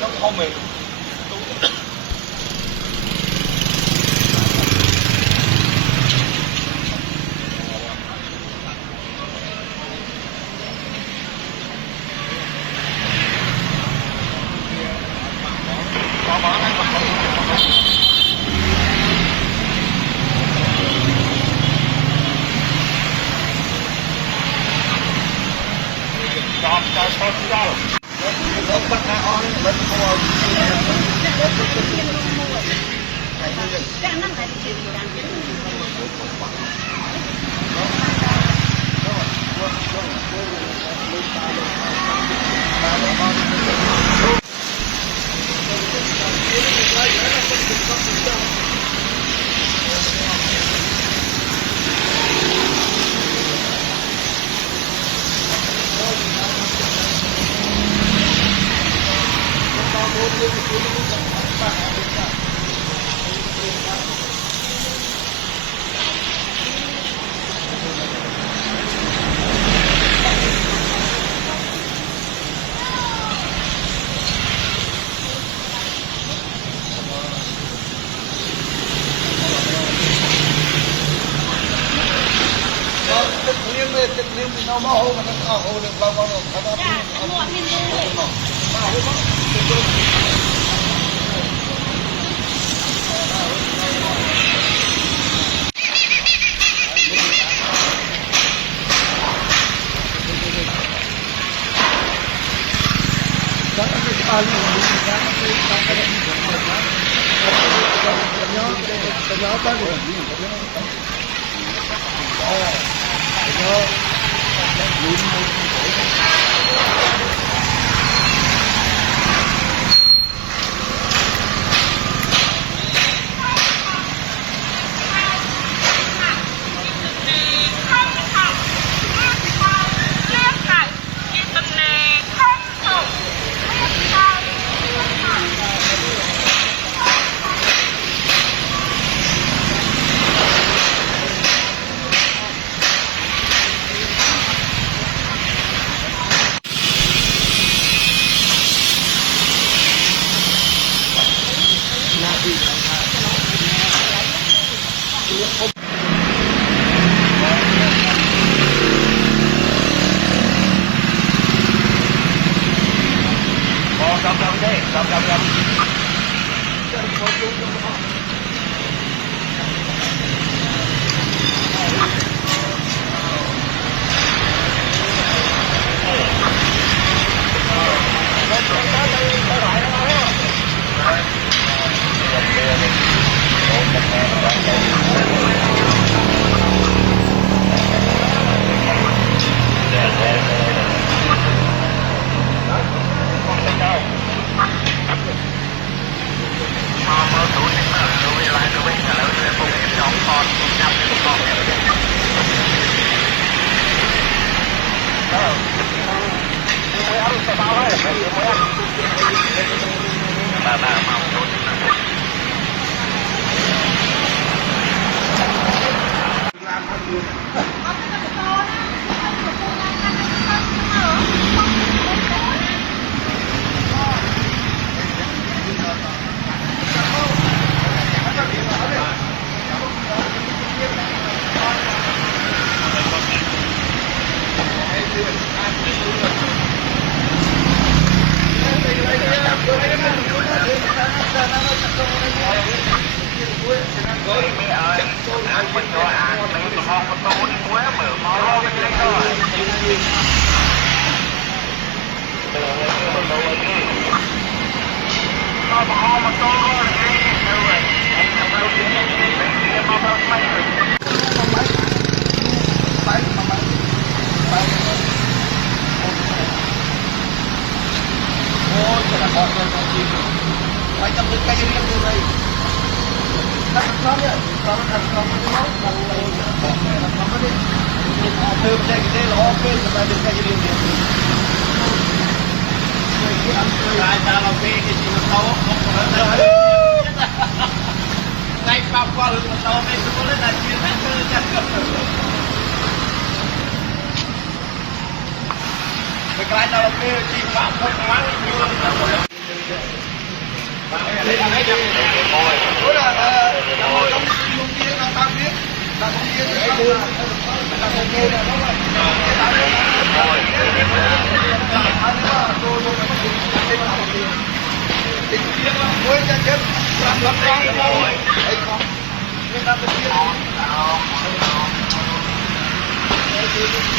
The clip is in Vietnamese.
nó không mệt nó mà hô mà nó hô được bao bao nó phải chăm được cây riêng như vậy. Nó nhá, nó đi. Từ đây cái là ok, chúng ta được cây riêng đi. Lại ta làm cái gì nó xấu, không có đâu. Này bao qua luôn xấu này cũng có là chuyện khác hơn chắc. Cái ta làm cái gì phạm không quá nhiều. Hãy subscribe cho kênh Ghiền Mì Gõ để không bỏ lỡ những video hấp dẫn.